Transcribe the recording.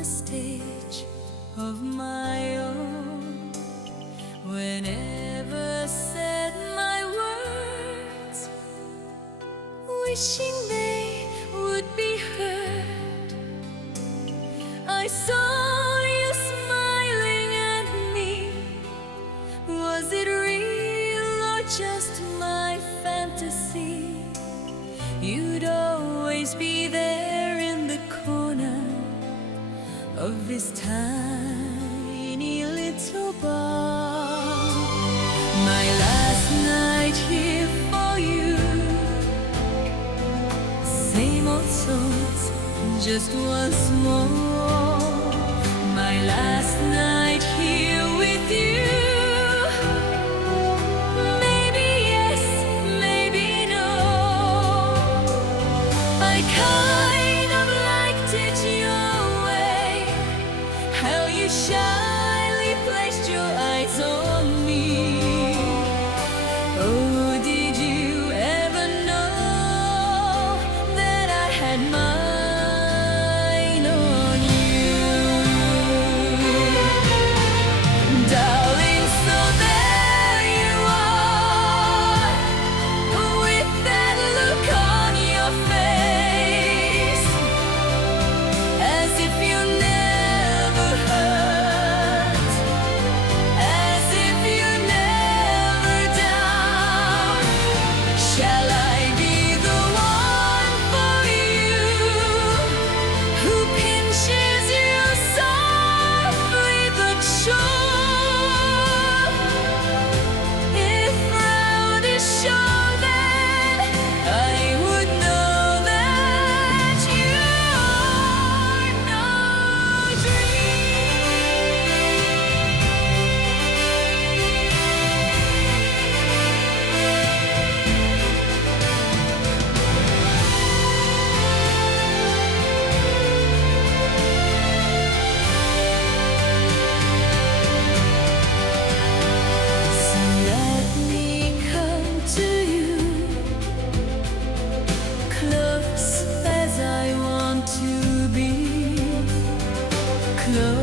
a stage of my own. Whenever said my words, wishing they would be heard, I saw you smiling at me. Was it real or just my fantasy? You'd always be there in the corner of this tiny little bar. My last night here for you. Same old songs, just once more. My last night here with you. Maybe yes, maybe no. I kind of liked it your way, how you shyly placed your eyes on me. Oh, did you ever know that I had mine on you? Darling, so there you are, with that look on your face, as if you never hurt, as if you never down. Shall I be the one for you, who pinches you softly but sure? If proud is sure, then I would know that you are no dream. So let me come to you, close as I want to be, close